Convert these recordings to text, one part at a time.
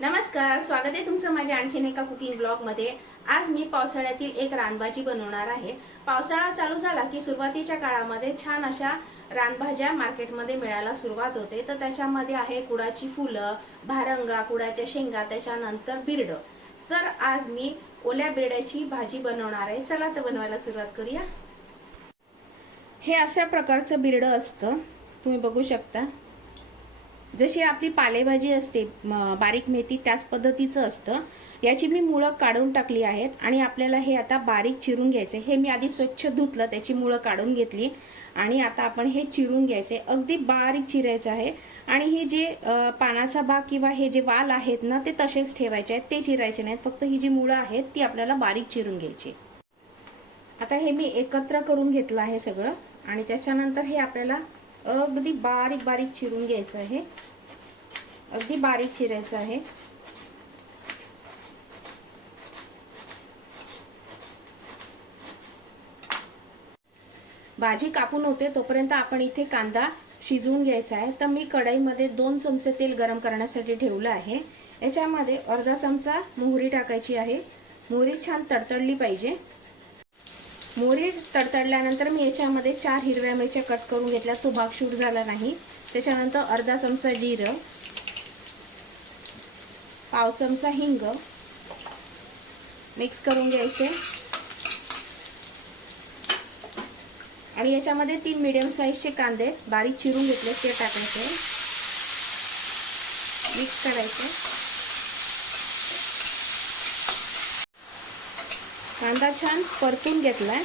नमस्कार स्वागत आहे तुमचं माझ्या आणखीन एका कुकिंग ब्लॉगमध्ये आज मी पावसाळ्यातील एक रानभाजी बनवणार आहे. पावसाळा चालू झाला की सुरुवातीच्या काळामध्ये छान अशा रानभाज्या मार्केटमध्ये मिळायला सुरुवात होते. तर त्याच्यामध्ये आहे कुडाची फुलं भारंगा कुडाच्या शेंगा त्याच्यानंतर बिर्ड. तर आज मी ओल्या बिरड्याची भाजी बनवणार आहे. चला तर बनवायला सुरुवात करूया. हे अशा प्रकारचं बिरडं असतं. तुम्ही बघू शकता. जशी आपली पालेभाजी असते बारीक मेथी त्याच पद्धतीचं असतं. याची मी मुळं काढून टाकली आहेत आणि आपल्याला हे आता बारीक चिरून घ्यायचे हे मी आधी स्वच्छ धुतलं त्याची मुळं काढून घेतली आणि आता आपण हे चिरून घ्यायचे अगदी बारीक चिरायचं आहे आणि हे जे पानाचा भाग किंवा हे जे वाल आहेत ना ते तसेच ठेवायचे आहेत. ते चिरायचे नाहीत. फक्त ही जी मुळं आहेत ती आपल्याला बारीक चिरून घ्यायची आता हे मी एकत्र करून घेतलं आहे सगळं आणि त्याच्यानंतर हे आपल्याला अगदी बारीक बारीक चिरून घ्यायचं आहे. अगदी बारीक चिरायचं आहे. भाजी कापून होते तोपर्यंत आपण इथे कांदा शिजवून घ्यायचा आहे. तर मी कढईमध्ये दोन चमचे तेल गरम करण्यासाठी ठेवलं आहे. याच्यामध्ये अर्धा चमचा मोहरी टाकायची आहे. मोहरी छान तडतडली पाहिजे. मोहरी तडतडल्यानंतर मी याच्यामध्ये चार हिरव्या मिरच्या कट करून घेतल्या. तो भाग शूट झाला नाही. त्याच्यानंतर अर्धा चमचा जिरं पाव चमचा हिंग मिक्स करून घ्यायचे. आणि याच्यामध्ये तीन मिडियम साईजचे कांदे बारीक चिरून घेतले ते टाकायचे. मिक्स करायचे. कांदा छान परतून घेतलाय.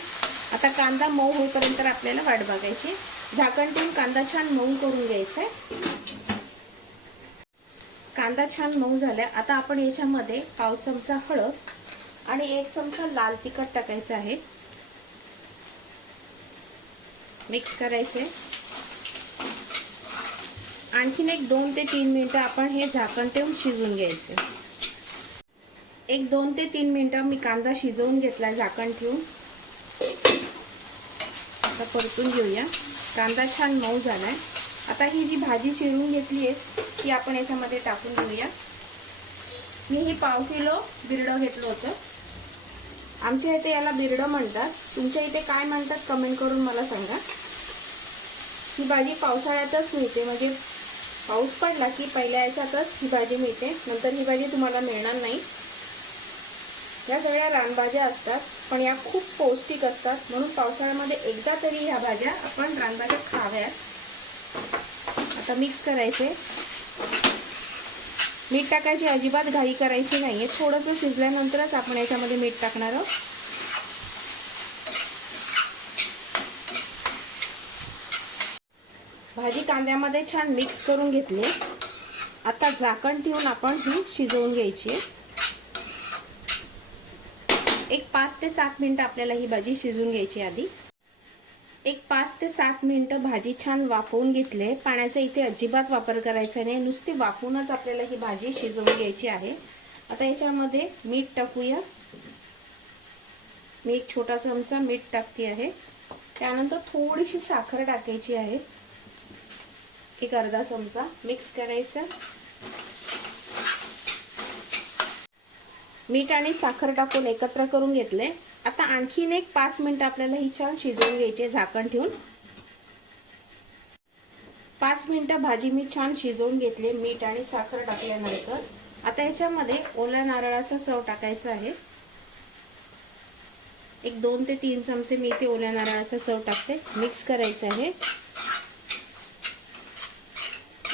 आता कांदा मऊ होईपर्यंत आपल्याला वाट बघायची. झाकण ठेवून कांदा छान मऊ करून घ्यायचा आहे कांदा छान मऊ झालाय. आता आपण याच्यामध्ये पाव चमचा हळद आणि एक चमचा लाल तिखट टाकायचं आहे. मिक्स करायचे आणखीन एक दोन ते तीन मिनिटं आपण हे झाकण ठेवून शिजून घ्यायचे एक दोन ते तीन मिनटं मी कांदा शिजवून घेतला झाकण ठेवून. आता परतून घेऊया. कांदा छान मऊ झाला आहे आता ही जी भाजी चिरून घेतली आहे ती आपण याच्यामध्ये टाकून घेऊया. मी ही पाव किलो बिरडं घेतलं होतं. आमच्या इथे याला बिरडं म्हणतात. तुमच्या इथे काय म्हणतात कमेंट करून मला सांगा. ही भाजी पावसाळ्यातच मिळते म्हणजे पाऊस पडला की पहिल्या याच्यातच ही भाजी मिळते. नंतर ही भाजी तुम्हाला मिळणार नाही. या सगळ्या रानभाज्या असतात पण या खूप पौष्टिक असतात. म्हणून पावसाळ्यामध्ये एकदा तरी ह्या भाज्या आपण रानभाज्या खाव्यात. आता मिक्स करायचे. मीठ टाकायची अजिबात घाई करायची नाहीये. थोडंसं शिजल्यानंतरच आपण याच्यामध्ये मीठ टाकणार आहोत. भाजी कांद्यामध्ये छान मिक्स करून घेतली. आता झाकण ठेवून आपण ही शिजवून घ्यायची. एक पाच ते सात मिनटं आपल्याला ही भाजी शिजून घ्यायची आधी. एक पाच ते सात मिनटं भाजी छान वाफवून घेतले पाण्याचा इथे अजिबात वापर करायचा नाही. नुसती वाफवूनच आपल्याला ही भाजी शिजवून घ्यायची आहे. आता याच्यामध्ये मीठ टाकूया. मी एक छोटा चमचा मीठ टाकते आहे. त्यानंतर थोडीशी साखर टाकायची आहे. एक अर्धा चमचा मिक्स करायचा. मीठ आणि साखर टाकून एकत्र करून घेतले. आता आणखीन एक पाच मिनटं आपल्याला ही छान शिजवून घ्यायची झाकण ठेवून. पाच मिनिटं भाजी मी छान शिजवून घेतली मीठ आणि साखर टाकल्यानंतर. आता याच्यामध्ये ओल्या नारळाचा चव टाकायचा आहे. एक दोन ते तीन चमचे मी इथे ओल्या नारळाचा चव टाकते मिक्स करायचं आहे.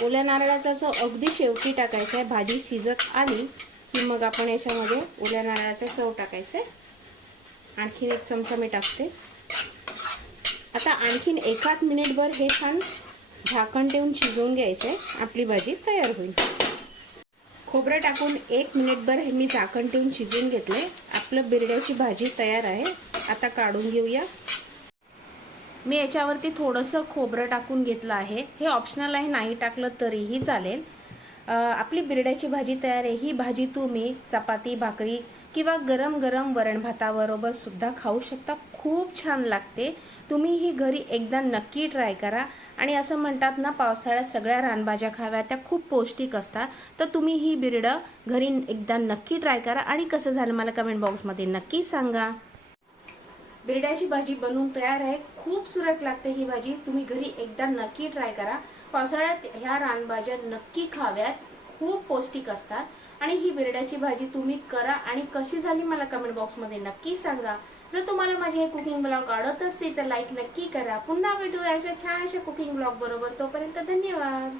ओल्या नारळाचा चव अगदी शेवटी टाकायचा आहे भाजी शिजत आली. की मग आपण याच्यामध्ये ओल्या नारळाचा चव टाकायचं. आहे आणखीन एक चमचा मी टाकते. आता आणखीन एकाच मिनिटभर हे छान झाकण ठेवून शिजवून घ्यायचं. आहे आपली भाजी तयार होईल. खोबरं टाकून एक मिनिटभर हे मी झाकण ठेवून शिजवून घेतले. आपलं बिरड्याची भाजी तयार आहे. आता काढून घेऊया. मी याच्यावरती थोडंसं खोबरं टाकून घेतलं आहे. हे ऑप्शनल आहे. नाही टाकलं तरीही चालेल. आपली बिरड्याची भाजी तयार आहे. ही भाजी तुम्ही चपाती भाकरी किंवा गरम गरम वरण भाताबरोबर सुद्धा खाऊ शकता. खूप छान लागते. तुम्ही ही घरी एकदा नक्की ट्राय करा. आणि असं म्हणतात ना पावसाळ्यात सगळ्या रानभाज्या खाव्या त्या खूप पौष्टिक असतात. तर तुम्ही ही बिरडं घरी एकदा नक्की ट्राय करा. आणि कसं झालं मला कमेंट बॉक्समध्ये नक्की सांगा. बिरड्याची भाजी बनवून तयार आहे. खूप सुरेख लागते ही भाजी. तुम्ही घरी एकदा नक्की ट्राय करा. पावसाळ्यात ह्या रानभाज्या नक्की खाव्यात. खूप पौष्टिक असतात. आणि ही बिरड्याची भाजी तुम्ही करा आणि कशी झाली मला कमेंट बॉक्समध्ये नक्की सांगा. जर तुम्हाला माझे हे कुकिंग ब्लॉग आवडत असतील तर लाईक नक्की करा. पुन्हा भेटूया अशा छान अशा कुकिंग ब्लॉग बरोबर. तोपर्यंत धन्यवाद.